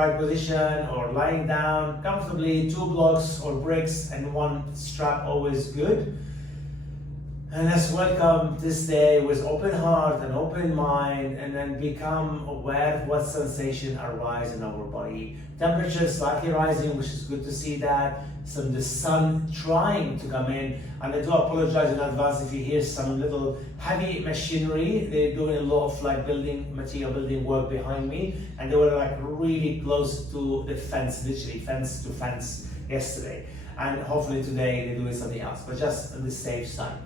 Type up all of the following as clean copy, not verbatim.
Right position or lying down comfortably, 2 blocks or bricks and 1 strap, always good. And let's welcome this day with open heart and open mind, and then become aware of what sensation arise in our body. Temperature slightly rising, which is good to see that. Some the sun trying to come in, and I do apologize in advance if you hear some little heavy machinery. They're doing a lot of like building work behind me, and they were like really close to the fence, literally fence to fence yesterday. And hopefully today they're doing something else, but just on the safe side.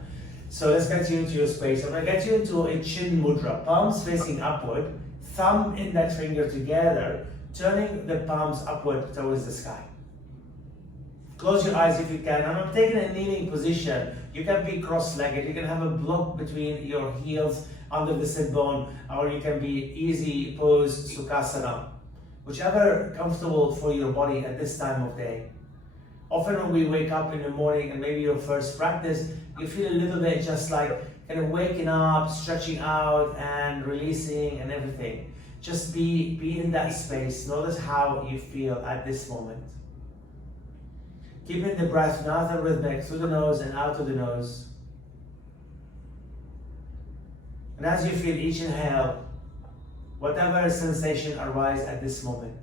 So let's get you into your space. I'm going to get you into a chin mudra, palms facing upward, thumb index finger together, turning the palms upward towards the sky. Close your eyes if you can, and I'm taking a kneeling position. You can be cross-legged, you can have a block between your heels under the sit bone, or you can be easy pose Sukhasana, whichever comfortable for your body at this time of day. Often when we wake up in the morning and maybe your first practice, you feel a little bit just like kind of waking up, stretching out and releasing and everything. Just be in that space. Notice how you feel at this moment. Keeping the breath nice and rhythmic through the nose and out of the nose. And as you feel each inhale, whatever sensation arises at this moment,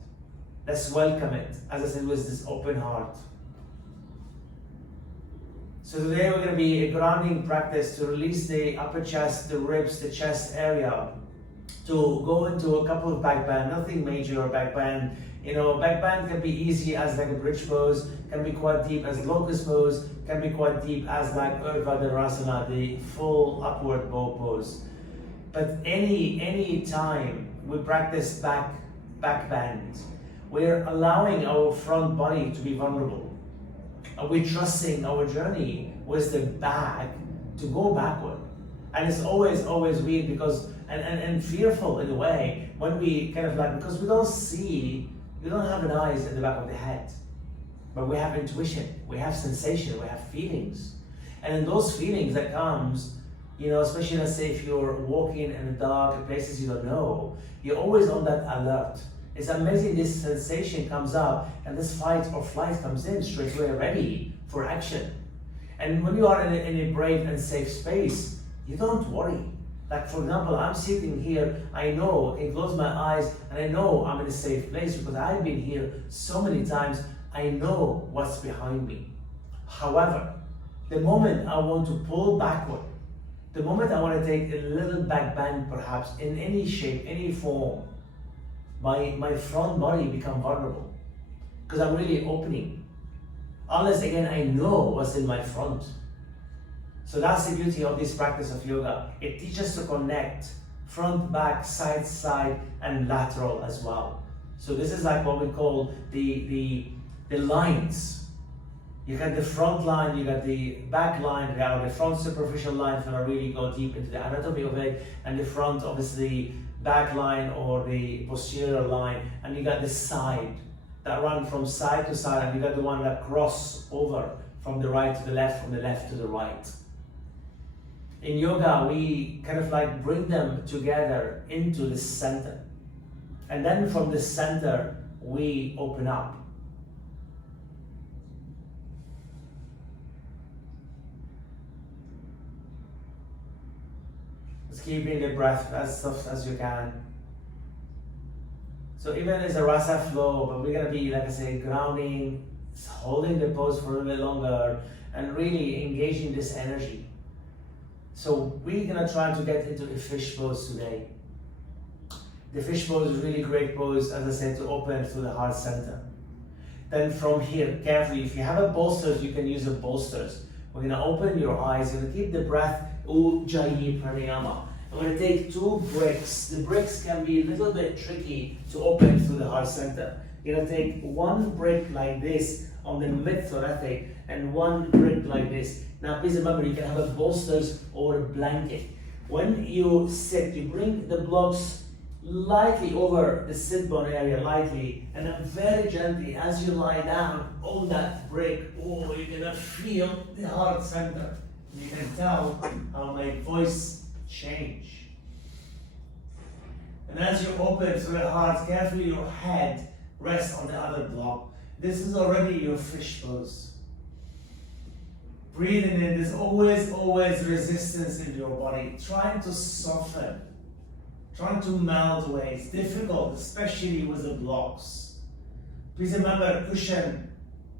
let's welcome it, as I said, with this open heart. So today we're going to be a grounding practice to release the upper chest, the ribs, the chest area, to go into a couple of back bend, nothing major back bend. You know, back bend can be easy as like a bridge pose, can be quite deep as locust pose, can be quite deep as like Rasa, the full upward bow pose. But any time we practice back bend, we're allowing our front body to be vulnerable. We're trusting our journey with the back to go backward. And it's always weird because, and fearful in a way, when we kind of like, because we don't have an eyes in the back of the head, but we have intuition, we have sensation, we have feelings. And in those feelings that comes, you know, especially let's say if you're walking in the dark, places you don't know, you're always on that alert. It's amazing this sensation comes up and this fight or flight comes in straight away, ready for action. And when you are in a brave and safe space, you don't worry. Like for example, I'm sitting here, I know, I can close my eyes and I know I'm in a safe place because I've been here so many times, I know what's behind me. However, the moment I want to pull backward, the moment I want to take a little back bend perhaps in any shape, any form, my front body become vulnerable because I'm really opening. Unless again I know what's in my front. So that's the beauty of this practice of yoga. It teaches us to connect front, back, side, and lateral as well. So this is like what we call the lines. You got the front line, you got the back line, the front superficial line if you want to really go deep into the anatomy of it, and the front obviously back line or the posterior line, and you got the side that run from side to side, and you got the one that cross over from the right to the left, from the left to the right. In yoga, we kind of like bring them together into the center, and then from the center we open up. Keeping the breath as soft as you can. So even as a Rasa flow, but we're going to be, like I say, grounding, holding the pose for a little bit longer, and really engaging this energy. So we're going to try to get into a fish pose today. The fish pose is a really great pose, as I said, to open through the heart center. Then from here, carefully, if you have a bolsters, you can use the bolsters. We're going to open your eyes, you're going to keep the breath, Ujjayi Pranayama. I'm going to take 2 bricks. The bricks can be a little bit tricky to open through the heart center. You're going to take 1 brick like this on the mid-thoracic and 1 brick like this. Now please remember, you can have a bolsters or a blanket. When you sit, you bring the blocks lightly over the sit bone area, lightly, and then very gently as you lie down on that brick, you're going to feel the heart center. You can tell how my voice change. And as you open through the heart, carefully your head rest on the other block. This is already your fish pose. Breathing in, there's always resistance in your body, trying to soften, trying to melt away. It's difficult, especially with the blocks. Please remember, cushion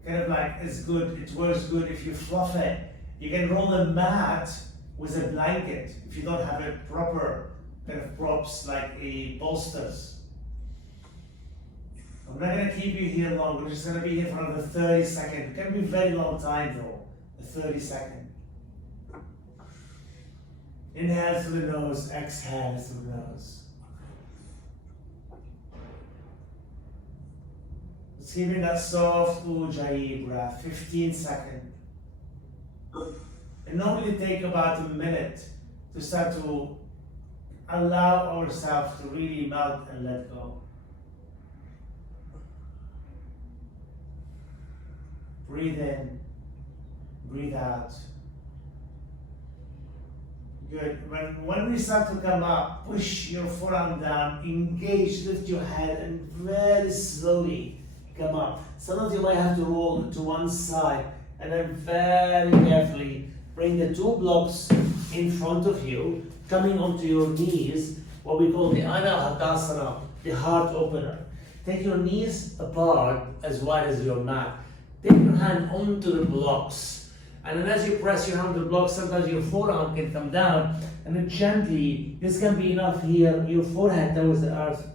kind of like is good, it works good if you fluff it. You can roll a mat with a blanket if you don't have a proper kind of props like a bolsters. I'm not going to keep you here long, we're just going to be here for another 30 seconds. It can be a very long time though, a 30 second. Inhale through the nose, exhale through the nose. Just keeping that soft Ujjayi breath, 15 seconds. It normally takes about a minute to start to allow ourselves to really melt and let go. Breathe in, breathe out. Good. When we start to come up, push your forearm down, engage, lift your head, and very slowly come up. Sometimes you might have to roll to one side, and then very carefully bring the two blocks in front of you, coming onto your knees, what we call the Anahata, the heart opener. Take your knees apart as wide as your mat. Take your hand onto the blocks. And then as you press your hand on the blocks, sometimes your forearm can come down. And then gently, this can be enough here, your forehead towards the earth.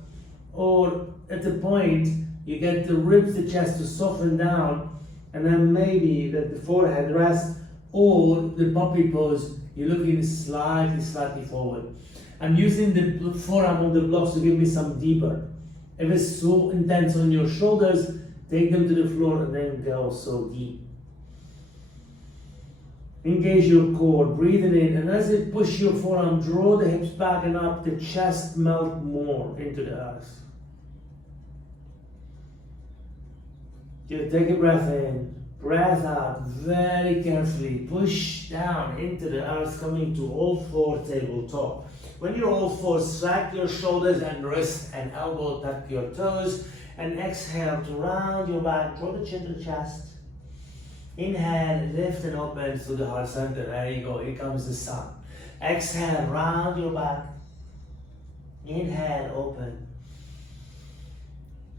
Or at the point, you get the ribs, the chest to soften down. And then maybe that the forehead rests. Or the puppy pose, you're looking slightly forward. I'm using the forearm on the blocks to give me some deeper. If it's so intense on your shoulders, take them to the floor and then go so deep. Engage your core, breathing in, and as you push your forearm, draw the hips back and up, the chest melt more into the earth. Just take a breath in, breath out, very carefully, push down into the earth, coming to all four tabletop. When you're all four, slack your shoulders and wrist and elbow, tuck your toes, and exhale to round your back, draw the chin to the chest. Inhale, lift and open through the heart center. There you go, here comes the sun. Exhale, round your back. Inhale, open.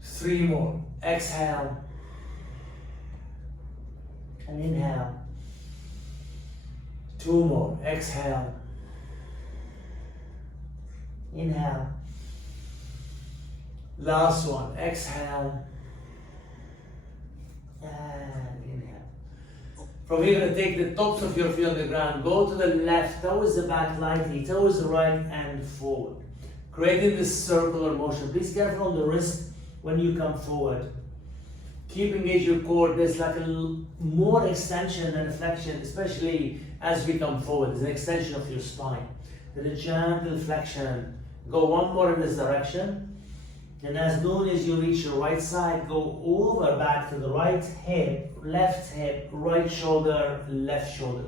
3 more. Exhale. And inhale. 2 more. Exhale. Inhale. Last one. Exhale. And inhale. From here, you're going to take the tops of your feet on the ground, go to the left, towards the back lightly, towards the right and forward. Creating this circular motion. Please careful on the wrist when you come forward. Keep engaged your core. There's like a more extension than flexion, especially as we come forward. There's an extension of your spine. There's a gentle flexion. Go one more in this direction. And as soon as you reach your right side, go over back to the right hip, right shoulder, left shoulder.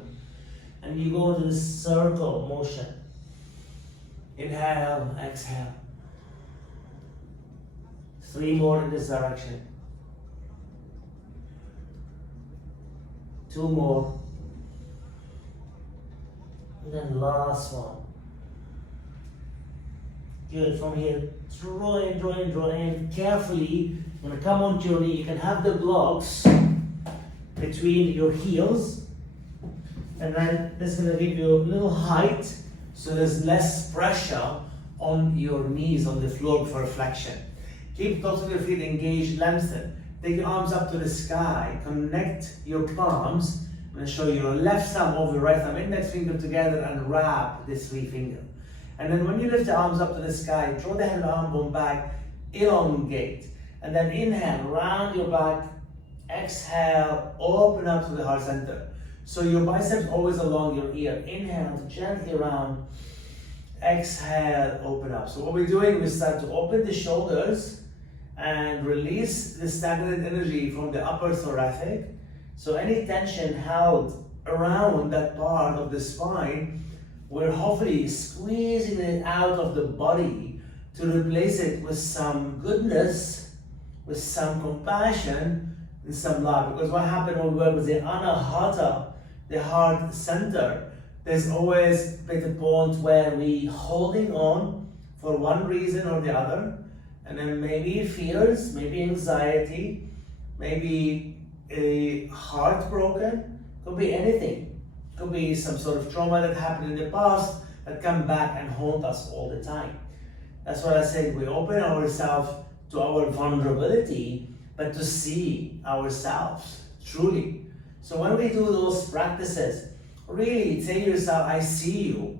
And you go into this circle motion. Inhale, exhale. 3 more in this direction. 2 more. And then last one. Good. From here, draw in. Carefully, when you come onto your knee, you can have the blocks between your heels. And then this is going to give you a little height, so there's less pressure on your knees, on the floor for flexion. Keep tops of your feet engaged, lengthen. Take your arms up to the sky. Connect your palms. I'm going to show you your left thumb over the right thumb, index finger together, and wrap this 3 finger. And then when you lift the arms up to the sky, draw the head and arm bone back, elongate. And then inhale, round your back, exhale, open up to the heart center. So your biceps always along your ear. Inhale, gently round, exhale, open up. So what we're doing, we start to open the shoulders and release the stagnant energy from the upper thoracic. So any tension held around that part of the spine, we're hopefully squeezing it out of the body to replace it with some goodness, with some compassion and some love. Because what happened when we work with the anahata, the heart center, there's always been a point where we holding on for one reason or the other, and then maybe fears, maybe anxiety, maybe a heartbroken, could be anything. Could be some sort of trauma that happened in the past that come back and haunt us all the time. That's what I said, we open ourselves to our vulnerability, but to see ourselves truly. So when we do those practices, really tell yourself, I see you,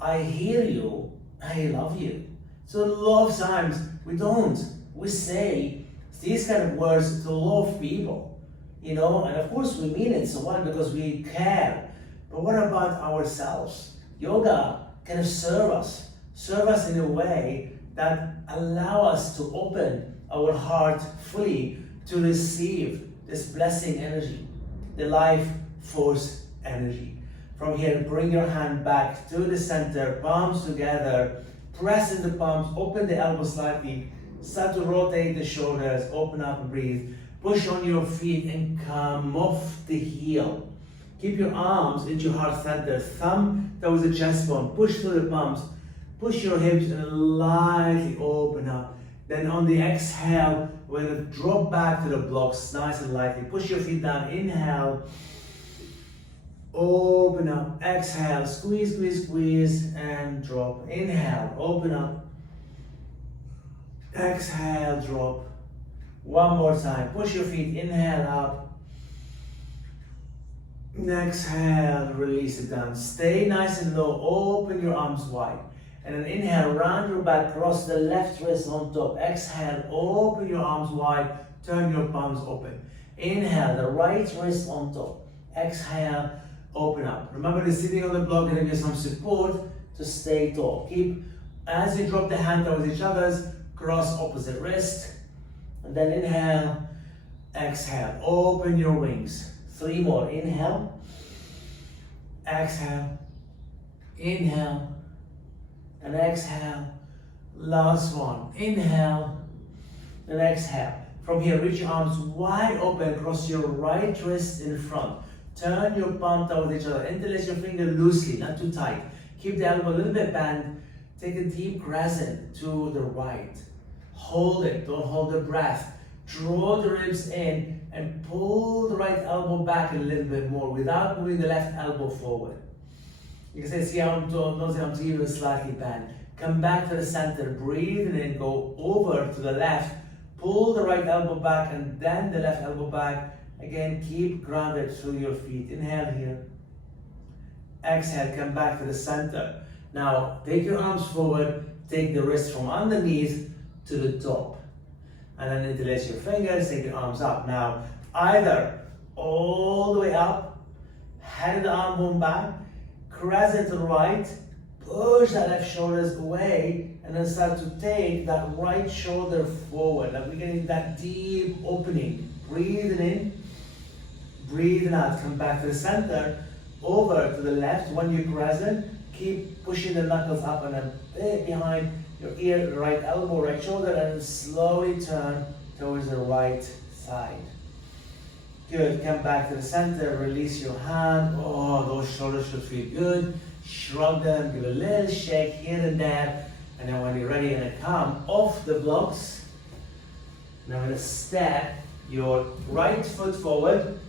I hear you, I love you. So a lot of times we say these kind of words to love people, and of course we mean it so what, because we care. But what about ourselves? Yoga can serve us in a way that allow us to open our heart fully to receive this blessing energy, the life force energy. From here, bring your hand back to the center, palms together, press in the palms, open the elbows slightly, start to rotate the shoulders, open up and breathe. Push on your feet and come off the heel. Keep your arms into your heart center, thumb towards the chest bone, push through the palms, push your hips and lightly open up. Then on the exhale, we're going to drop back to the blocks, nice and lightly. Push your feet down, inhale, open up, exhale, squeeze, squeeze, squeeze, and drop. Inhale, open up, exhale, drop. One more time, push your feet, inhale up, exhale, release it down. Stay nice and low, open your arms wide. And then inhale, round your back, cross the left wrist on top. Exhale, open your arms wide, turn your palms open. Inhale, the right wrist on top. Exhale, open up. Remember, the sitting on the block giving you some support to stay tall. Keep, as you drop the hand towards each other's, cross opposite wrist. And then inhale, exhale, open your wings. 3 more, inhale, exhale, inhale, and exhale. Last one, inhale, and exhale. From here, reach your arms wide open, cross your right wrist in front. Turn your palm towards each other. Interlace your finger loosely, not too tight. Keep the elbow a little bit bent. Take a deep crescent to the right. Hold it, don't hold the breath. Draw the ribs in and pull the right elbow back a little bit more without moving the left elbow forward. You can say, see how I'm even slightly bent. Come back to the center, breathe and then go over to the left. Pull the right elbow back and then the left elbow back. Again, keep grounded through your feet. Inhale here. Exhale, come back to the center. Now, take your arms forward, take the wrist from underneath to the top. And then interlace your fingers, take your arms up. Now, either all the way up, head of the arm bone back, crescent to the right, push that left shoulders away, and then start to take that right shoulder forward. Like we're getting that deep opening. Breathing in, breathing out. Come back to the center, over to the left. When you crescent, keep pushing the knuckles up and then bit behind your ear, right elbow, right shoulder, and slowly turn towards the right side. Good, come back to the center, release your hand. Oh, those shoulders should feel good. Shrug them, give a little shake here and there. And then when you're ready, you're gonna come off the blocks. And I'm gonna step your right foot forward,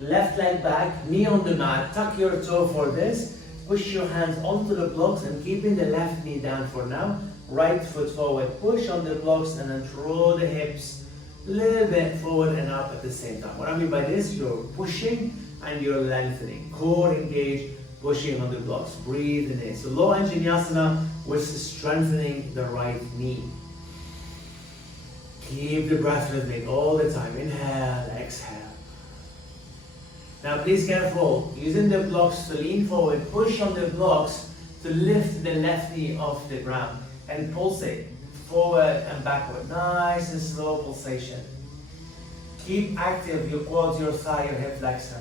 left leg back, knee on the mat, tuck your toe for this. Push your hands onto the blocks and keeping the left knee down for now. Right foot forward, push on the blocks and then draw the hips a little bit forward and up at the same time. What I mean by this, you're pushing and you're lengthening. Core engaged, pushing on the blocks. Breathing in. So low Anjaneyasana with strengthening the right knee. Keep the breath rhythmic all the time. Inhale, exhale. Now please careful, using the blocks to lean forward, push on the blocks to lift the left knee off the ground and pulsate forward and backward. Nice and slow pulsation. Keep active your quads, your thigh, your hip flexor.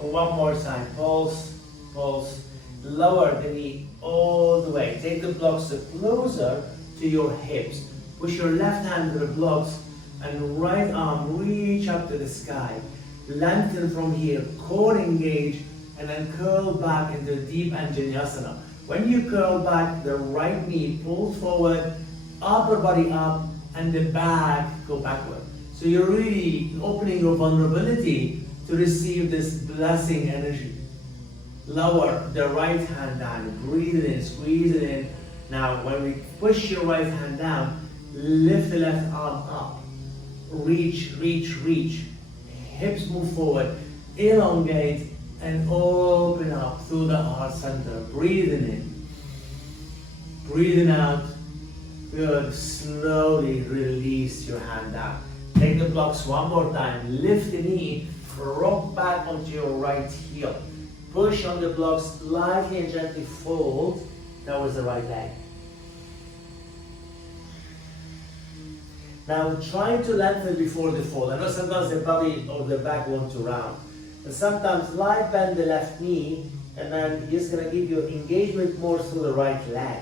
And one more time, pulse, pulse. Lower the knee all the way. Take the blocks closer to your hips. Push your left hand to the blocks and right arm reach up to the sky. Lengthen from here, core engage, and then curl back into deep Anjaneyasana. When you curl back, the right knee pulls forward, upper body up, and the back go backward. So you're really opening your vulnerability to receive this blessing energy. Lower the right hand down, breathe it in, squeeze it in. Now when we push your right hand down, lift the left arm up. Reach, reach, reach. Hips move forward, elongate, and open up through the heart center. Breathing in, breathing out. Good. Slowly release your hand down. Take the blocks one more time. Lift the knee, rock back onto your right heel. Push on the blocks, lightly and gently fold towards the right leg. Now try to lengthen before the fold. I know sometimes the body or the back wants to round. And sometimes light bend the left knee, and then you're just going to give your engagement more through the right leg.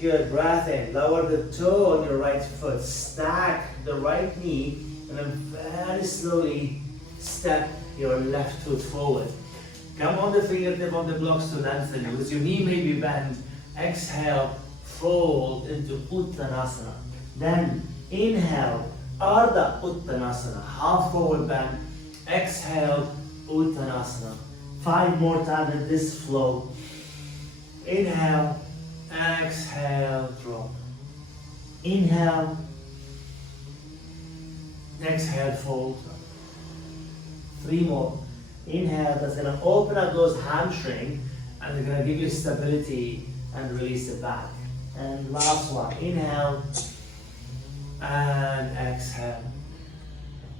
Good, breath in. Lower the toe on your right foot. Stack the right knee, and then very slowly step your left foot forward. Come on the fingertip on the blocks to lengthen. Because your knee may be bent. Exhale, fold into Uttanasana. Then inhale, Ardha Uttanasana, half forward bend. Exhale, Uttanasana. 5 more times in this flow. Inhale, exhale, drop. Inhale, exhale, fold. 3 more. Inhale, that's going to open up those hamstrings and they're going to give you stability and release it back. And last one. Inhale and exhale.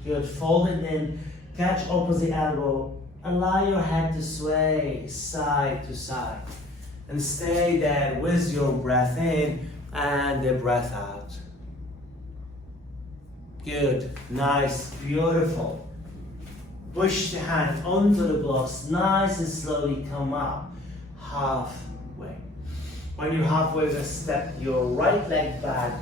Good. Fold it in. Catch opposite elbow. Allow your head to sway side to side. And stay there with your breath in and the breath out. Good. Nice. Beautiful. Push the hand onto the blocks. Nice and slowly come up. Halfway. When you're halfway, you're going to step your right leg back.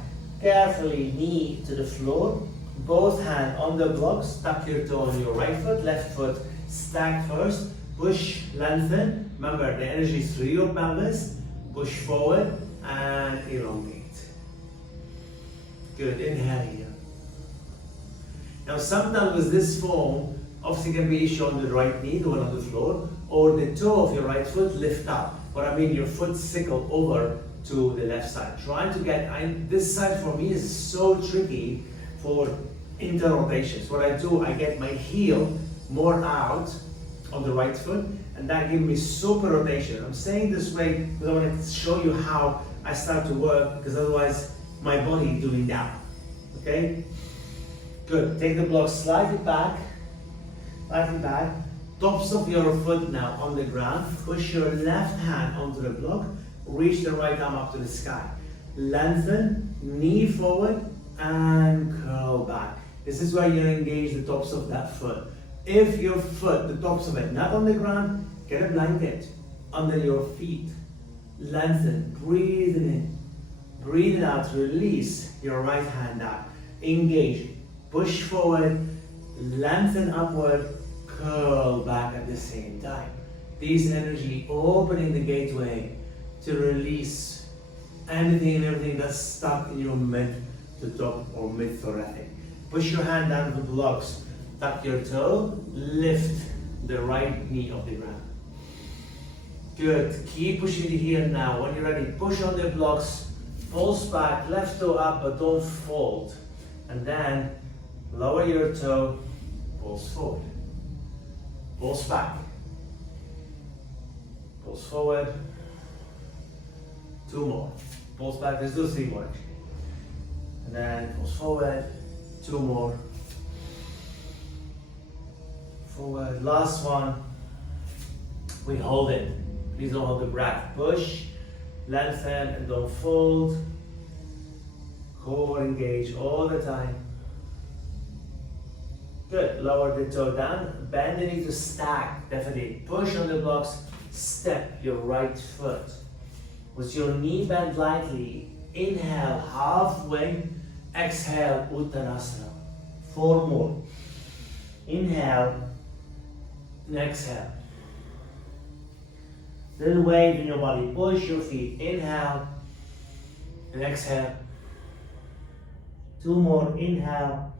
Carefully knee to the floor. Both hands on the blocks. Tuck your toe on your right foot. Left foot stack first. Push, lengthen. Remember, the energy is through your pelvis. Push forward and elongate. Good. Inhale here. Now, sometimes with this form, obviously can be issue on the right knee, the one on the floor, or the toe of your right foot lift up. What I mean, your foot sickle over to the left side. Trying to get, this side for me is so tricky for internal rotations. What I do, I get my heel more out on the right foot, and that gives me super rotation. I'm saying this way because I want to show you how I start to work, because otherwise my body is doing that. Okay? Good. Take the block slightly back. Tops of your foot now on the ground. Push your left hand onto the block. Reach the right arm up to the sky. Lengthen, knee forward, and curl back. This is where you engage the tops of that foot. If your foot, the tops of it, not on the ground, get a blanket under your feet. Lengthen, breathe in. Breathe out, release your right hand out. Engage, push forward, lengthen upward, curl back at the same time. This energy opening the gateway to release anything and everything that's stuck in your mid to top or mid-thoracic. Push your hand down to the blocks. Tuck your toe, lift the right knee off the ground. Good. Keep pushing the heel now. When you're ready, push on the blocks, pulse back, left toe up, but don't fold. And then lower your toe, pulse forward. Pulse back. Pulse forward. 2 more. Pulse back. Let's do 3 more. And then pulse forward. 2 more. Forward. Last one. We hold it. Please don't hold the breath. Push, lengthen, and don't fold. Core engage all the time. Good. Lower the toe down. Bend the knee to stack. Definitely. Push on the blocks. Step your right foot. With your knee bent lightly, Inhale, halfway. Exhale, Uttanasana. 4 more. Inhale and exhale. Little wave in your body. Push your feet. Inhale and exhale. 2 more. Inhale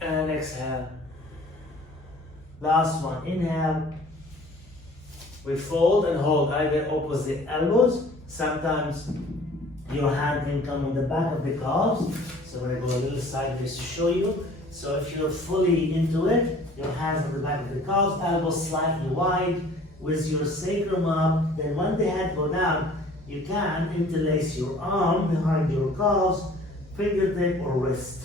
and exhale. Last one. Inhale. We fold and hold either opposite elbows. Sometimes your hand can come on the back of the calves. So I'm going to go a little sideways to show you. So if you're fully into it, your hands on the back of the calves, elbows slightly wide, with your sacrum up. Then when the head go down, you can interlace your arm behind your calves, fingertip or wrist.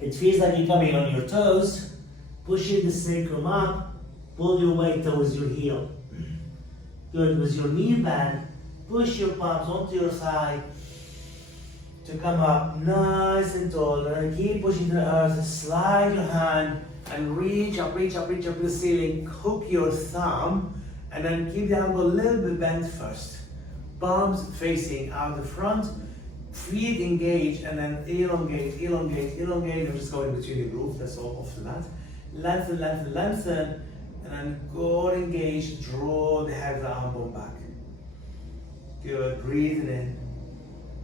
It feels like you're coming on your toes, pushing the sacrum up, pull your weight towards your heel. Good, with your knee bend, push your palms onto your thigh to come up nice and tall. And keep pushing to the earth, slide your hand and reach up to the ceiling, hook your thumb, and then keep the elbow a little bit bent first. Palms facing out the front, feet engage, and then elongate, and just go in between the groove, that's all off the mat. Lengthen, and then go engage, draw the head of the arm bone back. Good, breathing in.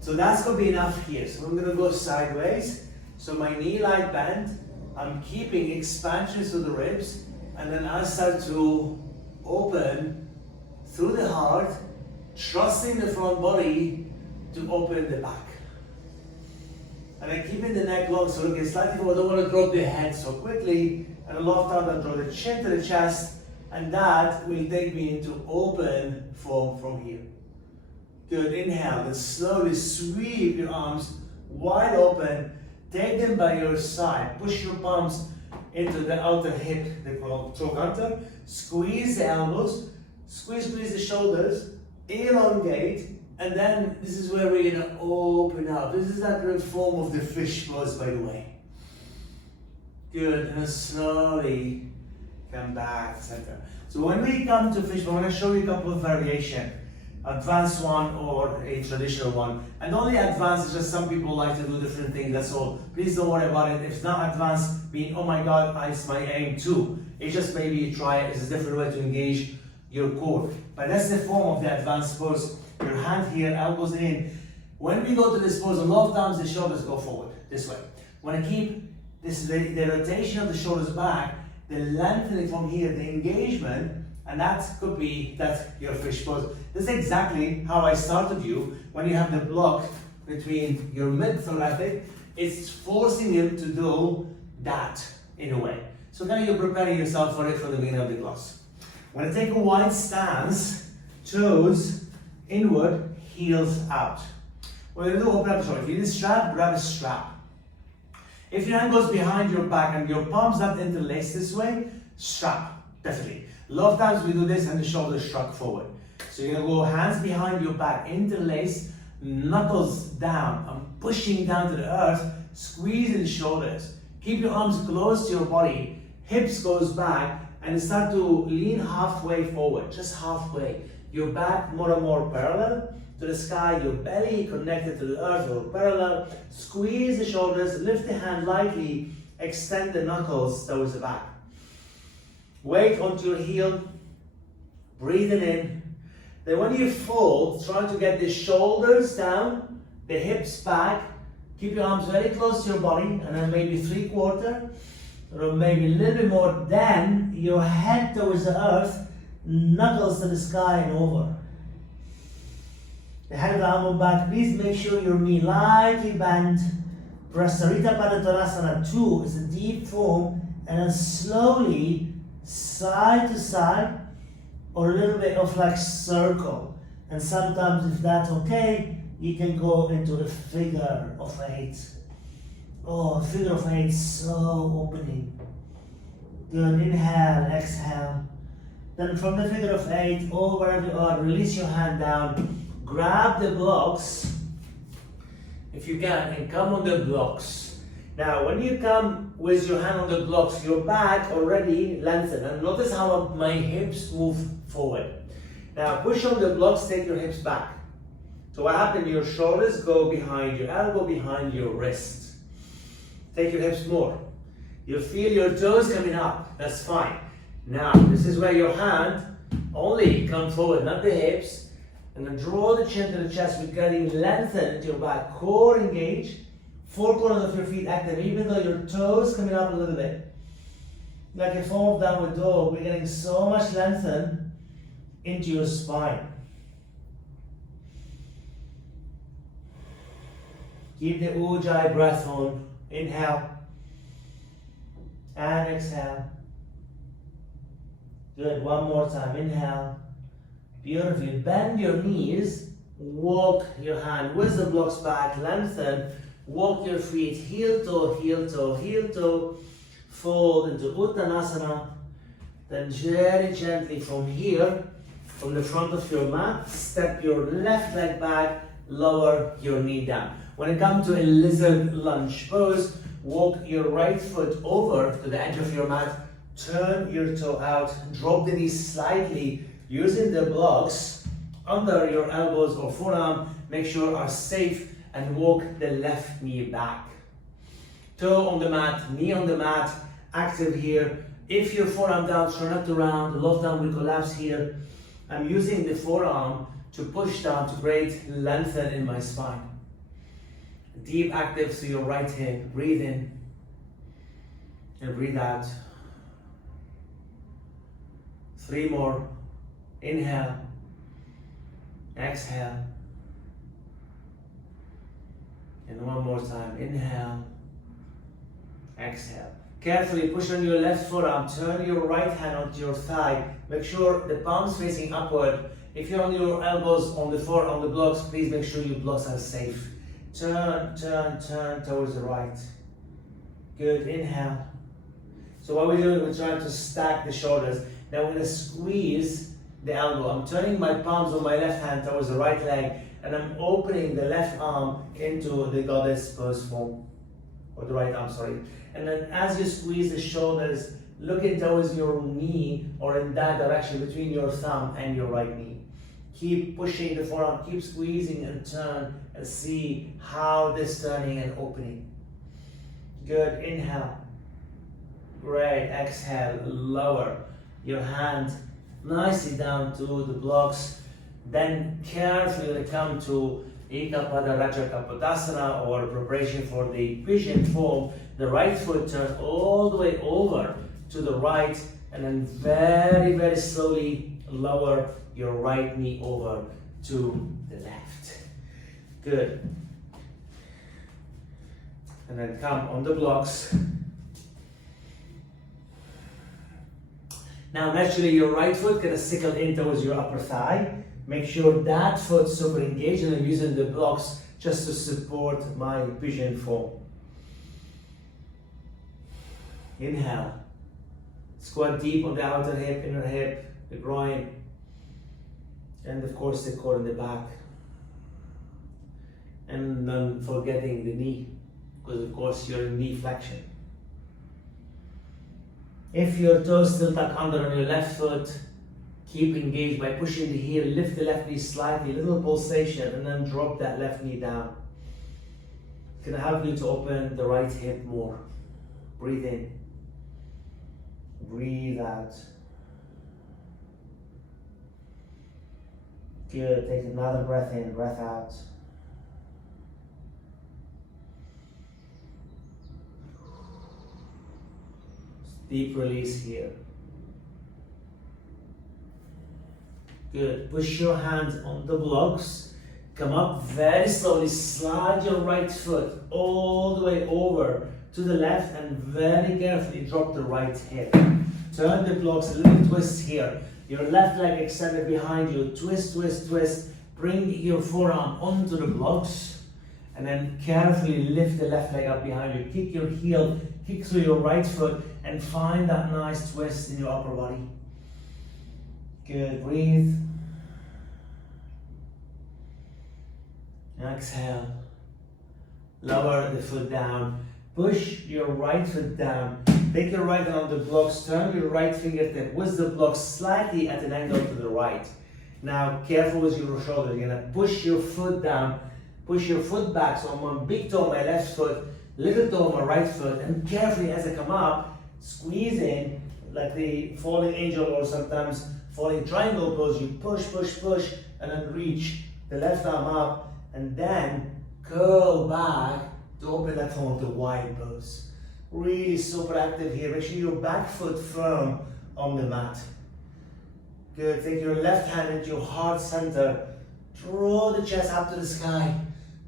So that's gonna be enough here. So I'm gonna go sideways. So my knee light bend, I'm keeping expansion to the ribs, and then I start to open through the heart, trusting the front body to open the back. And then keeping the neck long so looking slightly forward. I don't want to drop the head so quickly. And a lot of times I draw the chin to the chest, and that will take me into open form from here. Good, inhale, then slowly sweep your arms wide open, take them by your side, push your palms into the outer hip, they call it trochanter, squeeze the elbows, squeeze the shoulders, elongate, and then this is where we're gonna open up. This is that form of the fish pose, by the way. Good, and then slowly come back, center. So when we come to fish pose, I'm gonna show you a couple of variations. Advanced one or a traditional one. And only advanced is just some people like to do different things, that's all. Please don't worry about it. If it's not advanced, being, oh my God, it's my aim too. It's just maybe you try it, it's a different way to engage your core. But that's the form of the advanced pose. Your hand here, elbows in. When we go to this pose, a lot of times the shoulders go forward, this way. When I keep this, the rotation of the shoulders back, the lengthening from here, the engagement, and that could be your fish pose. This is exactly how I started you. When you have the block between your mid-thoracic, it's forcing you to do that in a way. So kind of you're preparing yourself for it from the beginning of the class. When I take a wide stance, toes inward, heels out. We're going to do open up the shoulder. If you need a strap, grab a strap. If your hand goes behind your back and your palms not interlaced this way, strap, definitely. A lot of times we do this and the shoulders shrug forward. So you're going to go hands behind your back, interlace, knuckles down. I'm pushing down to the earth, squeezing the shoulders. Keep your arms close to your body, hips goes back, and start to lean halfway forward, just halfway. Your back more and more parallel to the sky, your belly connected to the earth or parallel. Squeeze the shoulders, lift the hand lightly, extend the knuckles towards the back. Weight onto your heel, breathing in. Then when you fold, try to get the shoulders down, the hips back. Keep your arms very close to your body, and then maybe 3/4, or maybe a little bit more. Then your head towards the earth, knuckles to the sky and over. The head of the arm back. Please make sure your knee lightly bent. Prasarita Padottanasana 2 is a deep form, and then slowly side to side, or a little bit of like circle. And sometimes, if that's okay, you can go into a figure of 8. Oh, figure of 8, so opening. Good, inhale, exhale. Then from the figure of 8, or wherever you are, release your hand down. Grab the blocks, if you can, and come on the blocks. Now, when you come with your hand on the blocks, your back already lengthened. And notice how my hips move forward. Now push on the blocks, take your hips back. So what happens? Your shoulders go behind your elbow, behind your wrist. Take your hips more. You feel your toes coming up, that's fine. Now, this is where your hand only come forward, not the hips. And then draw the chin to the chest. We're getting lengthen into your back. Core engage. Four corners of your feet active, even though your toes coming up a little bit. Like a form of downward dog, we're getting so much lengthen into your spine. Keep the Ujjayi breath on. Inhale. And exhale. Good, one more time. Inhale. Beautifully. Bend your knees. Walk your hand with the blocks back. Lengthen. Walk your feet. Heel toe, heel toe, heel toe. Fold into Uttanasana. Then very gently from here, from the front of your mat, step your left leg back. Lower your knee down. When it comes to a lizard lunge pose, walk your right foot over to the edge of your mat. Turn your toe out, drop the knees slightly, using the blocks under your elbows or forearm, make sure are safe, and walk the left knee back. Toe on the mat, knee on the mat, active here. If your forearm down, turn it around, the left arm will collapse here. I'm using the forearm to push down to create lengthen in my spine. Deep active to your right hip, breathe in and breathe out. 3 more. Inhale. Exhale. And one more time. Inhale. Exhale. Carefully push on your left forearm. Turn your right hand onto your thigh. Make sure the palms facing upward. If you're on your elbows on the blocks, please make sure your blocks are safe. Turn, turn, turn towards the right. Good. Inhale. So what we're doing, we're trying to stack the shoulders. Now we're going to squeeze the elbow. I'm turning my palms on my left hand towards the right leg, and I'm opening the left arm into the goddess pose form. Or the right arm, sorry. And then as you squeeze the shoulders, looking towards your knee or in that direction between your thumb and your right knee. Keep pushing the forearm, keep squeezing and turn and see how this turning and opening. Good. Inhale. Great. Exhale. Lower your hand nicely down to the blocks. Then carefully come to Ekapada Raja Kapotasana, or preparation for the pigeon form. The right foot turns all the way over to the right, and then very, very slowly lower your right knee over to the left. Good. And then come on the blocks. Now naturally your right foot gonna sickle in towards your upper thigh. Make sure that foot's super engaged, and I'm using the blocks just to support my pigeon form. Inhale. Squat deep on the outer hip, inner hip, the groin, and of course the core in the back. And then forgetting the knee, because of course you're in knee flexion. If your toes still tuck under on your left foot, keep engaged by pushing the heel, lift the left knee slightly, little pulsation, and then drop that left knee down. It's gonna help you to open the right hip more. Breathe in. Breathe out. Good. Take another breath in, breath out. Deep release here. Good. Push your hands on the blocks. Come up very slowly. Slide your right foot all the way over to the left, and very carefully drop the right hip. Turn the blocks, a little twist here. Your left leg extended behind you. Twist, twist, twist. Bring your forearm onto the blocks, and then carefully lift the left leg up behind you. Kick your heel, kick through your right foot, and find that nice twist in your upper body. Good. Breathe. Exhale. Lower the foot down. Push your right foot down. Take your right hand on the blocks. Turn your right fingertip with the blocks slightly at an angle to the right. Now, careful with your shoulder. You're gonna push your foot down, push your foot back. So I'm on big toe on my left foot, little toe on my right foot, and carefully as I come up, squeeze in like the falling angel or sometimes falling triangle pose. You push, push, push, and then reach the left arm up, and then curl back to open that home to wide pose. Really super active here. Make sure your back foot firm on the mat. Good. Take your left hand into your heart center. Draw the chest up to the sky.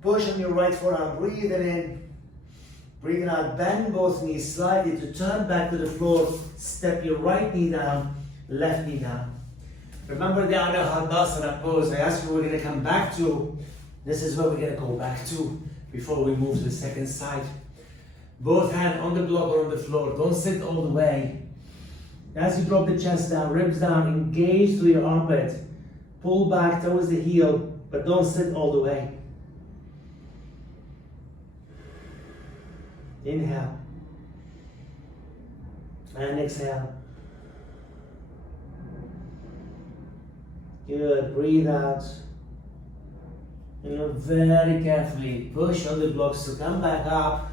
Push on your right forearm. Breathe it in. Breathing out. Bend both knees slightly to turn back to the floor. Step your right knee down, left knee down. Remember the Anahadasana pose. I asked you we're going to come back to. This is where we're going to go back to before we move to the second side. Both hands on the block or on the floor. Don't sit all the way. As you drop the chest down, ribs down, engage through your armpit. Pull back towards the heel, but don't sit all the way. Inhale. And exhale. Good. Breathe out. Very carefully push on the blocks to come back up.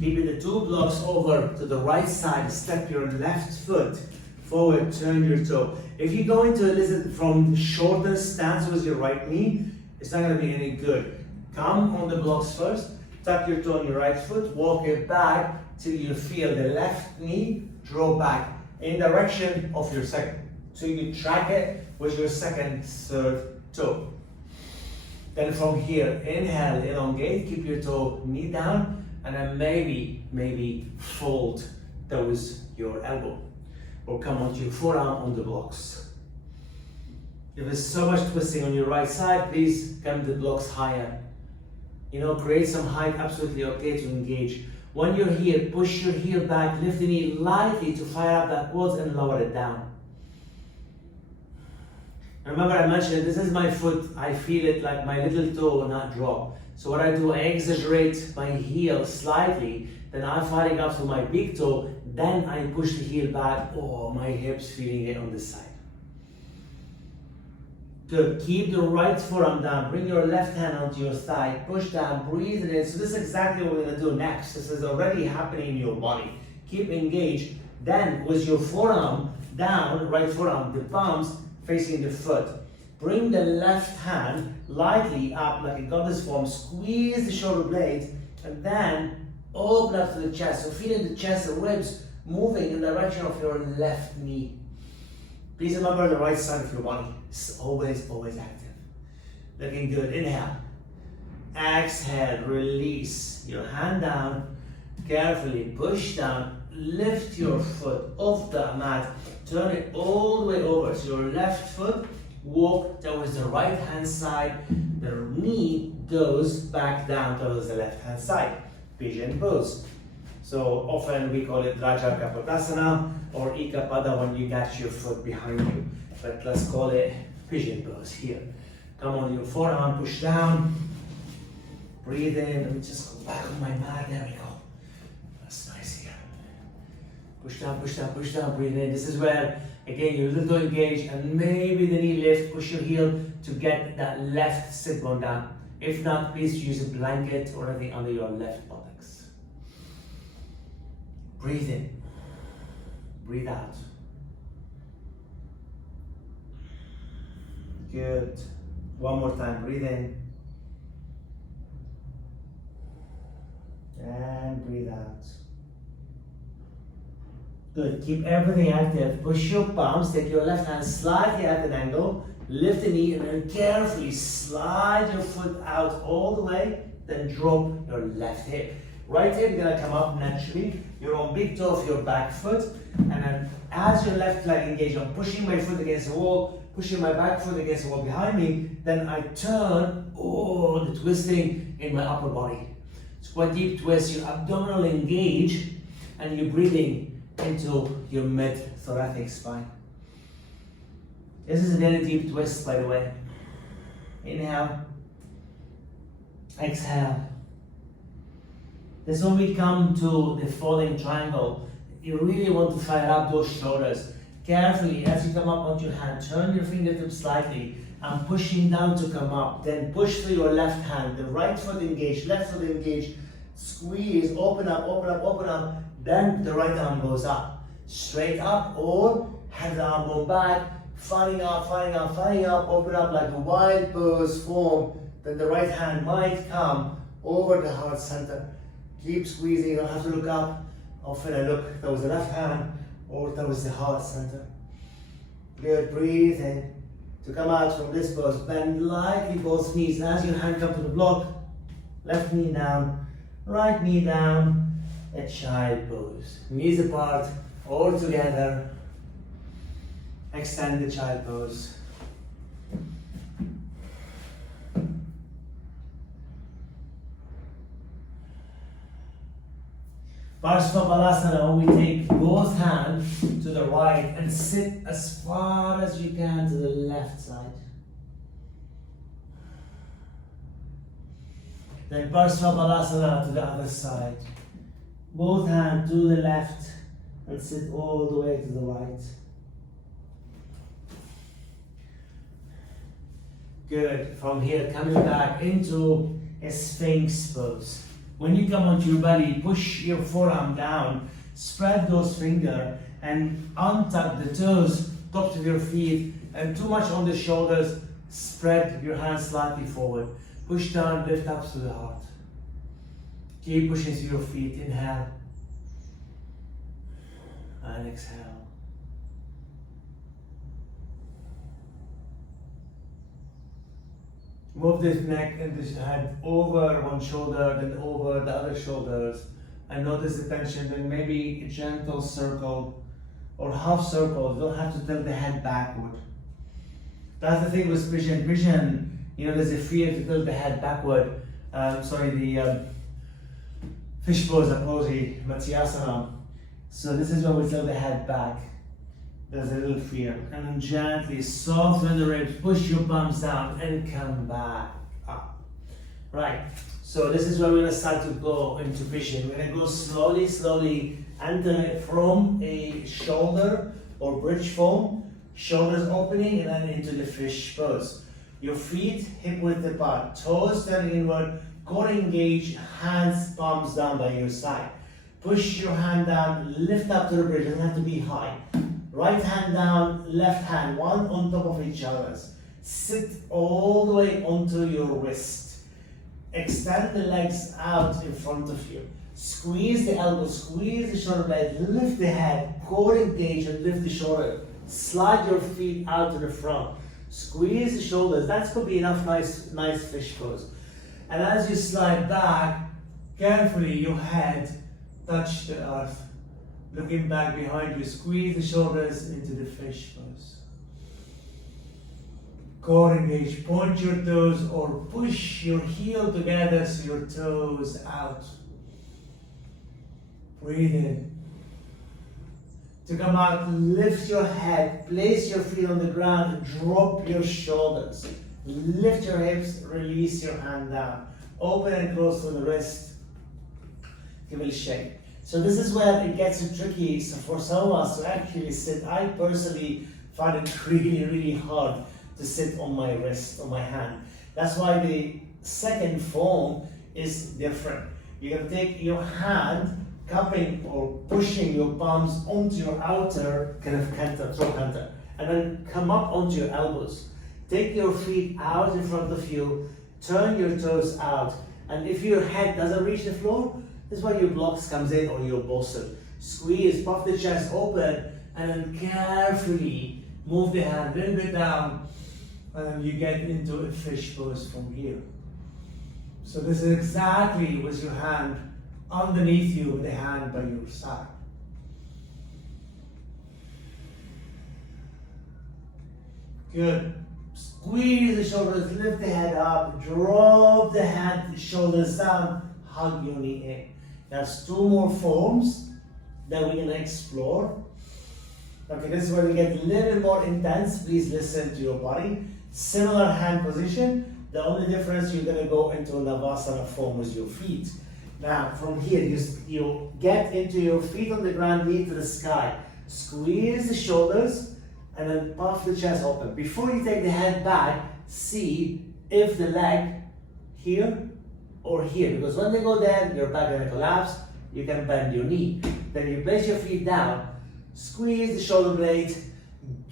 Keeping the two blocks over to the right side. Step your left foot forward, turn your toe. If you go into a lizard from shorter stance with your right knee, it's not going to be any good. Come on the blocks first. Tuck your toe on your right foot. Walk it back till you feel the left knee draw back in direction of your second. So you track it with your second, third toe. Then from here, inhale, elongate, keep your toe knee down, and then maybe fold towards your elbow. Or come onto your forearm on the blocks. If there's so much twisting on your right side, please come the blocks higher. Create some height, absolutely okay to engage. When you're here, push your heel back, lift the knee lightly to fire up that quads and lower it down. Remember I mentioned this is my foot, I feel it like my little toe will not drop. So what I do, I exaggerate my heel slightly, then I'm firing up to my big toe, then I push the heel back, my hips feeling it on this side. Good, keep the right forearm down, bring your left hand onto your thigh, push down, breathe it in. So this is exactly what we're gonna do next. This is already happening in your body. Keep engaged, then with your forearm down, right forearm, the palms facing the foot. Bring the left hand lightly up like a goddess form, squeeze the shoulder blades, and then open up to the chest. So feeling the chest, the ribs moving in the direction of your left knee. Please remember the right side of your body is always active. Looking good. Inhale. Exhale. Release. Your hand down. Carefully push down. Lift your foot off the mat. Turn it all the way over. So your left foot, walk towards the right hand side. The knee goes back down towards the left hand side. Pigeon pose. So often we call it Raja Kapotasana or Ikapada when you got your foot behind you. But let's call it pigeon pose here. Come on your forearm, push down. Breathe in. Let me just go back on my mat. There we go. That's nice here. Push down, push down, push down. Breathe in. This is where, again, you're a little engaged and maybe the knee lift. Push your heel to get that left sit bone down. If not, please use a blanket or anything under your left buttocks. Breathe in. Breathe out. Good. One more time. Breathe in. And breathe out. Good. Keep everything active. Push your palms. Take your left hand slightly at an angle. Lift the knee and then carefully slide your foot out all the way. Then drop your left hip. Right hip is going to come up naturally. You're on big toe of your back foot. And then as your left leg engages, I'm pushing my foot against the wall, pushing my back foot against the wall behind me. Then I turn, the twisting in my upper body. It's quite deep twist. Your abdominal engage and you're breathing into your mid-thoracic spine. This is a very deep twist, by the way. Inhale. Exhale. This is when we come to the falling triangle. You really want to fire up those shoulders. Carefully, as you come up onto your hand, turn your fingertips slightly. I'm pushing down to come up. Then push through your left hand. The right foot engaged, left foot engaged. Squeeze, open up, open up, open up. Then the right arm goes up. Straight up, or have the arm go back. Firing up, firing up, firing up. Open up like a wide pose form. Then the right hand might come over the heart center. Keep squeezing, you don't have to look up. Often I look towards the left hand or towards the heart center. Good, breathe in. To come out from this pose, bend lightly both knees. As your hand comes to the block, left knee down, right knee down, a child pose. Knees apart, all together. Extend the child pose. Parshva when we take both hands to the right and sit as far as you can to the left side. Then Parshva to the other side. Both hands to the left and sit all the way to the right. Good. From here, coming back into a Sphinx pose. When you come onto your belly, push your forearm down, spread those fingers, and untuck the toes, tops of your feet, and too much on the shoulders, spread your hands slightly forward. Push down, lift up to the heart. Keep pushing through your feet. Inhale. And exhale. Move this neck and this head over one shoulder, then over the other shoulders. And notice the tension, then maybe a gentle circle or half circle. You don't have to tilt the head backward. That's the thing with vision. Vision, there's a fear to tilt the head backward. The fish pose, Matsyasana. So this is when we tilt the head back. There's a little fear. And then gently soften the ribs, push your palms down and come back up. Right, so this is where we're gonna start to go into vision. We're gonna go slowly, enter from a shoulder or bridge form, shoulders opening and then into the fish pose. Your feet hip width apart, toes turning inward, core engaged, hands, palms down by your side. Push your hand down, lift up to the bridge, it doesn't have to be high. Right hand down, left hand, one on top of each other. Sit all the way onto your wrist. Extend the legs out in front of you. Squeeze the elbows, squeeze the shoulder blade, lift the head, core engage and lift the shoulder. Slide your feet out to the front. Squeeze the shoulders. That could be enough nice fish pose. And as you slide back, carefully your head touch the earth. Looking back behind you, squeeze the shoulders into the fish pose. Core engage, point your toes or push your heel together so your toes out. Breathe in. To come out, lift your head, place your feet on the ground, drop your shoulders. Lift your hips, release your hand down. Open and close to the wrist. Give it a shake. So this is where it gets tricky. So for some of us to actually sit, I personally find it really hard to sit on my wrist, on my hand. That's why the second form is different. You're gonna take your hand, cupping or pushing your palms onto your outer kind of canter, throw canter, and then come up onto your elbows. Take your feet out in front of you, turn your toes out, and if your head doesn't reach the floor, this is where your blocks comes in or your bolster. Squeeze, puff the chest open, and then carefully move the hand a little bit down, and then you get into a fish pose from here. So this is exactly with your hand underneath you with the hand by your side. Good. Squeeze the shoulders, lift the head up, drop the hand, shoulders down, hug your knee in. There's two more forms that we're going to explore. Okay, this is where we get a little bit more intense. Please listen to your body. Similar hand position. The only difference, you're going to go into Navasana form with your feet. Now, from here, you get into your feet on the ground, knee to the sky. Squeeze the shoulders and then puff the chest open. Before you take the head back, see if the leg here or here, because when they go there, your back gonna collapse, you can bend your knee. Then you place your feet down, squeeze the shoulder blade,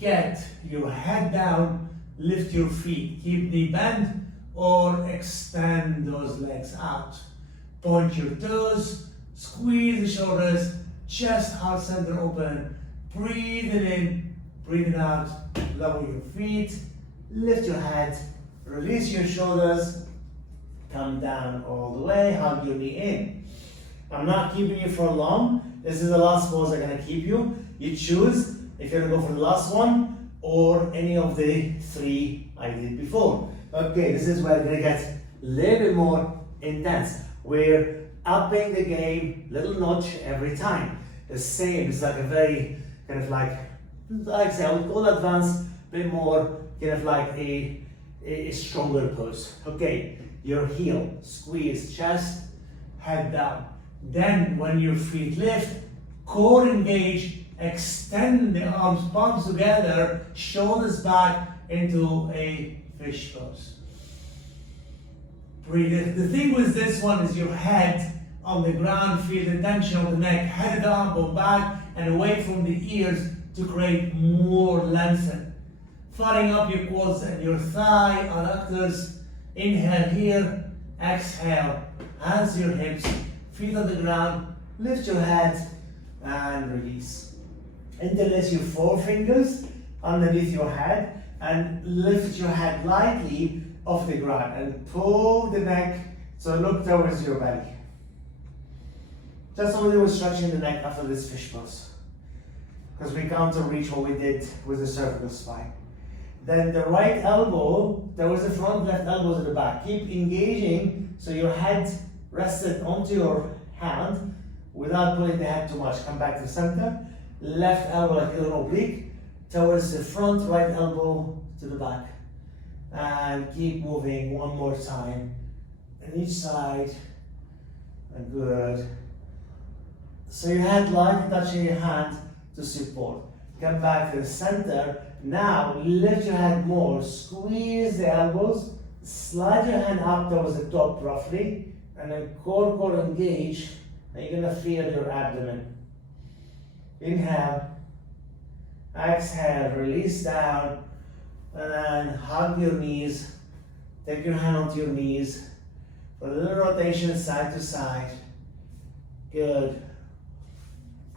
get your head down, lift your feet, keep knee bent, or extend those legs out. Point your toes, squeeze the shoulders, chest, heart center open, breathing in, breathing out, lower your feet, lift your head, release your shoulders, come down all the way, hug your knee in. I'm not keeping you for long. This is the last pose I'm gonna keep you. You choose if you're gonna go for the last one or any of the three I did before. Okay, this is where we're gonna get a little bit more intense. We're upping the game, little notch every time. The same, it's like a very kind of like I say, I would call advanced, bit more kind of like a stronger pose. Okay, your heel, squeeze, chest, head down. Then when your feet lift, core engage, extend the arms, palms together, shoulders back into a fish pose. Breathe in. The thing with this one is your head on the ground, feel the tension of the neck, head down, go back and away from the ears to create more lengthen. Flaring up your quads and your thigh adductors. Inhale here, exhale, hands to your hips, feet on the ground, lift your head and release. Interlace your forefingers underneath your head and lift your head lightly off the ground and pull the neck so look towards your belly. Just a little stretching the neck after this fish pose, because we counter reach what we did with the cervical spine. Then the right elbow towards the front, left elbow to the back. Keep engaging so your head rested onto your hand without pulling the head too much. Come back to the center. Left elbow like a little oblique towards the front, right elbow to the back. And keep moving one more time. On each side. And good. So your head lightly touching your hand to support. Come back to the center. Now lift your head more. Squeeze the elbows. Slide your hand up towards the top roughly. And then core engage. And you're going to feel your abdomen. Inhale. Exhale. Release down. And then hug your knees. Take your hand onto your knees. For a little rotation side to side. Good.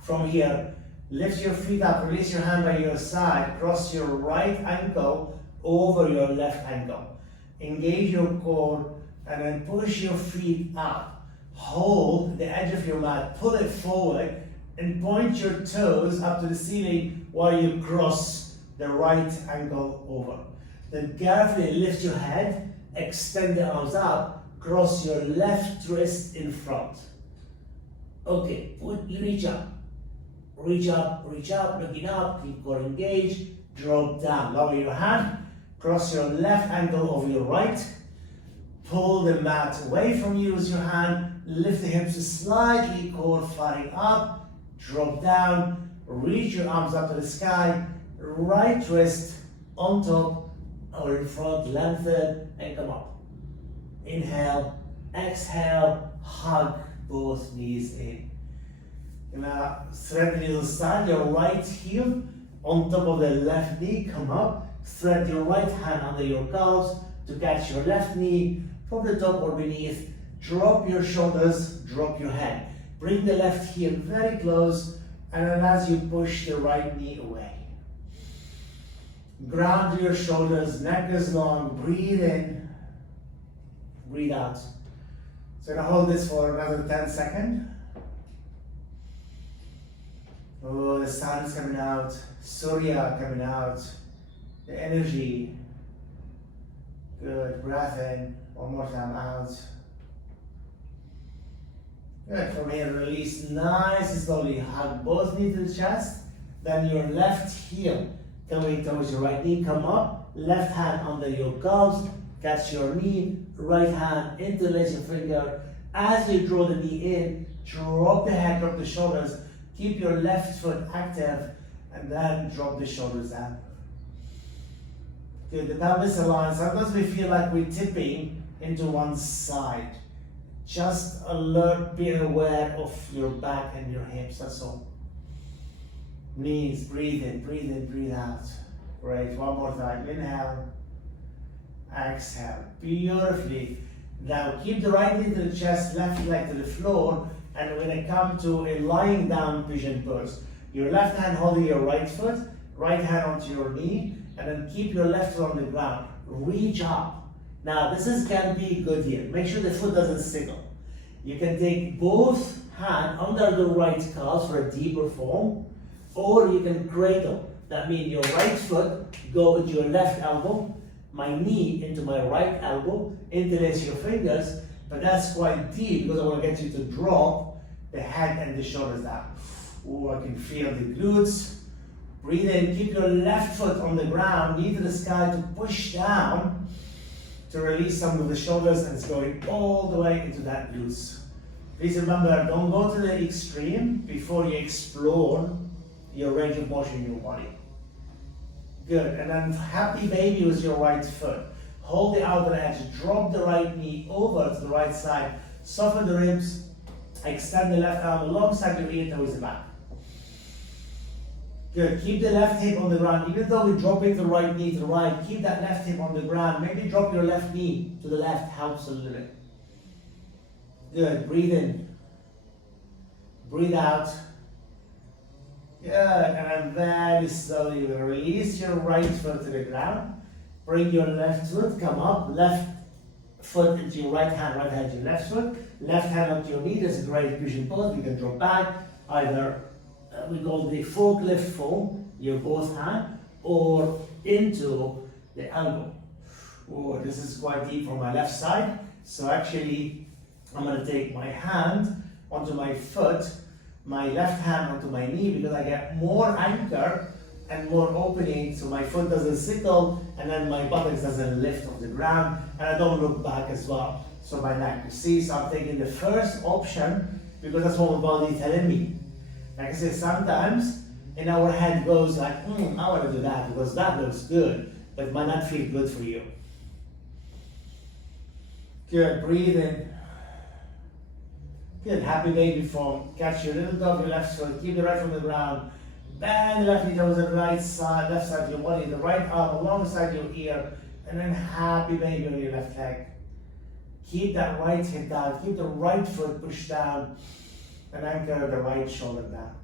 From here, lift your feet up, release your hand by your side, cross your right ankle over your left ankle. Engage your core and then push your feet up. Hold the edge of your mat, pull it forward and point your toes up to the ceiling while you cross the right ankle over. Then carefully lift your head, extend the arms up, cross your left wrist in front. Okay, reach up. Reach up, looking up, keep core engaged, drop down, lower your hand, cross your left ankle over your right, pull the mat away from you with your hand, lift the hips slightly, core flaring up, drop down, reach your arms up to the sky, right wrist on top or in front, lengthen and come up. Inhale, exhale, hug both knees in. Now, thread the little side, your right heel on top of the left knee, come up. Thread your right hand under your calves to catch your left knee from the top or beneath. Drop your shoulders, drop your head. Bring the left heel very close, and then as you push the right knee away. Ground your shoulders, neck is long, breathe in, breathe out. So I'm gonna hold this for another 10 seconds. Oh, the sun is coming out, Surya coming out, the energy. Good, breath in, one more time out. Good, from here release nice and slowly, hug both knees to the chest, then your left heel coming towards your right knee, come up, left hand under your calves, catch your knee, right hand interlace your finger. As you draw the knee in, drop the head, drop the shoulders. Keep your left foot active and then drop the shoulders down. Good, the pelvis aligns. Sometimes we feel like we're tipping into one side. Just alert, be aware of your back and your hips, that's all. Knees, breathe in, breathe out. Great, one more time. Inhale, exhale. Beautifully. Now keep the right knee to the chest, left leg to the floor, and we're going to come to a lying down pigeon pose. Your left hand holding your right foot, right hand onto your knee, and then keep your left foot on the ground. Reach up. Now this can be good here. Make sure the foot doesn't signal. You can take both hands under the right calf for a deeper form, or you can cradle. That means your right foot go into your left elbow, my knee into my right elbow, interlace your fingers, but that's quite deep because I want to get you to drop the head and the shoulders down. Oh, I can feel the glutes. Breathe in, keep your left foot on the ground, knee to the sky to push down to release some of the shoulders, and it's going all the way into that glutes. Please remember, don't go to the extreme before you explore your range of motion in your body. Good, and then happy baby with your right foot. Hold the outer edge, drop the right knee over to the right side, soften the ribs, extend the left arm alongside your ear towards the back. Good, keep the left hip on the ground. Even though we're dropping the right knee to the right, keep that left hip on the ground. Maybe drop your left knee to the left, helps a little bit. Good, breathe in. Breathe out. Good, and then very slowly you release your right foot to the ground. Bring your left foot, come up, left foot into your right hand to your left foot. Left hand onto your knee, that's a great pigeon pose. You can drop back, either we call the forklift form, your both hand, or into the elbow. Oh, this is quite deep from my left side. So actually, I'm going to take my hand onto my foot, my left hand onto my knee, because I get more anchor and more opening, so my foot doesn't sickle, and then my buttocks doesn't lift off the ground, and I don't look back as well. So my neck, you see, so I'm taking the first option, because that's what my body is telling me. Like I say, sometimes in our head goes like, I want to do that because that looks good, but it might not feel good for you. Good, breathe in. Good, happy baby form. Catch your little dog, your left foot, keep the right from the ground. Bend the left knee towards the right side, left side of your body, the right arm alongside your ear, and then happy baby on your left leg. Keep that right hip down, keep the right foot pushed down, and anchor the right shoulder down.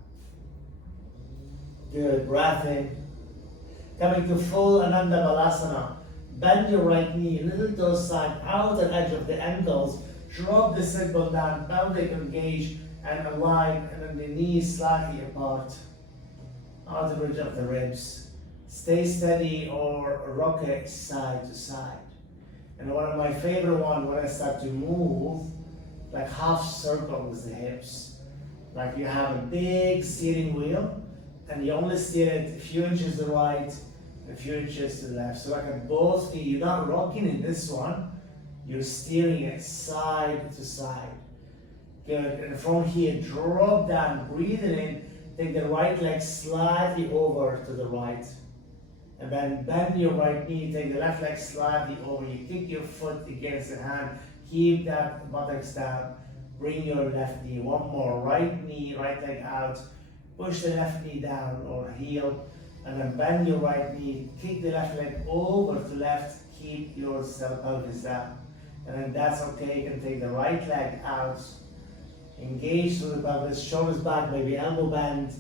Good, breath in. Coming to full Ananda Balasana. Bend your right knee, little toe side, outer edge of the ankles. Drop the sit bone down, pelvic engage, and align, and then the knees slightly apart. Outer bridge of the ribs. Stay steady or rock it side to side. And one of my favorite ones, when I start to move, like half circle with the hips. Like you have a big steering wheel, and you only steer it a few inches to the right, a few inches to the left. So like at both feet, you're not rocking in this one, you're steering it side to side. Good, and from here, drop down, breathe it in, take the right leg slightly over to the right. And then bend your right knee, take the left leg slightly over, you kick your foot against the hand, keep that buttocks down. Bring your left knee, one more, right knee, right leg out, push the left knee down or heel, and then bend your right knee, kick the left leg over to left, keep your pelvis down. And then that's okay, you can take the right leg out, engage through the pelvis, shoulders back, maybe elbow bend.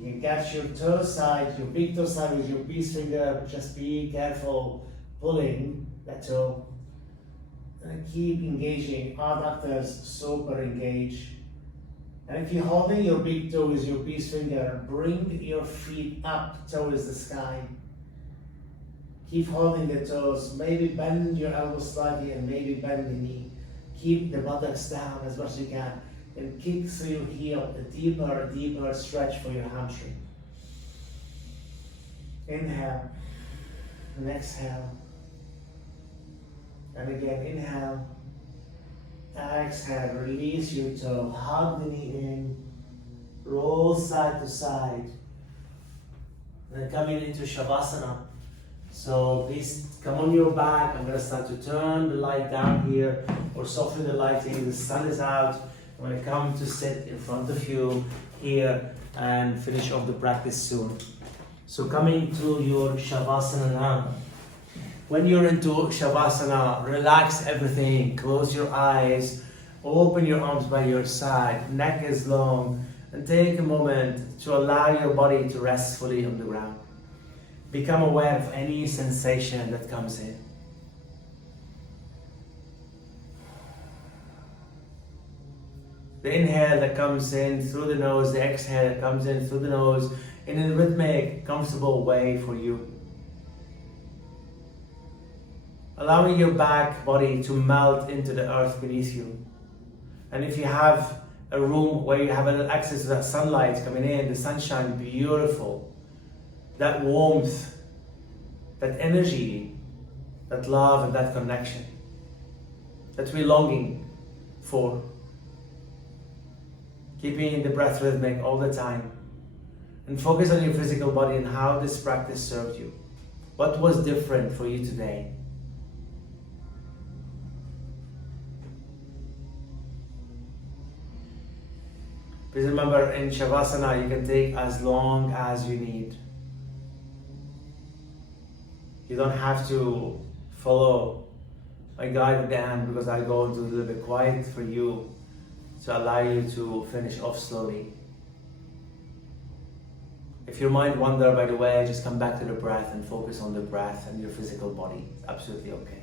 You can catch your toe side, your big toe side with your peace finger, just be careful pulling that toe. And keep engaging, adductors super engage. And if you're holding your big toe with your peace finger, bring your feet up towards the sky. Keep holding the toes, maybe bend your elbows slightly and maybe bend the knee. Keep the buttocks down as much as you can. And kick through your heel, a deeper stretch for your hamstring. Inhale and exhale. And again, inhale, exhale, release your toe, hug the knee in, roll side to side. And then coming into Shavasana. So please come on your back. I'm going to start to turn the light down here or soften the lighting. The sun is out. I'm going to come to sit in front of you here and finish off the practice soon. So coming to your Shavasana now. When you're into Shavasana, relax everything. Close your eyes. Open your arms by your side. Neck is long. And take a moment to allow your body to rest fully on the ground. Become aware of any sensation that comes in. The inhale that comes in through the nose, the exhale that comes in through the nose in a rhythmic, comfortable way for you. Allowing your back body to melt into the earth beneath you. And if you have a room where you have access to that sunlight coming in, the sunshine, beautiful. That warmth, that energy, that love and that connection that we're longing for. Keeping the breath rhythmic all the time. And focus on your physical body and how this practice served you. What was different for you today? Please remember, in Shavasana you can take as long as you need. You don't have to follow my guide at the end because I go into a little bit quiet for you to allow you to finish off slowly. If your mind wanders, by the way, just come back to the breath and focus on the breath and your physical body. It's absolutely okay.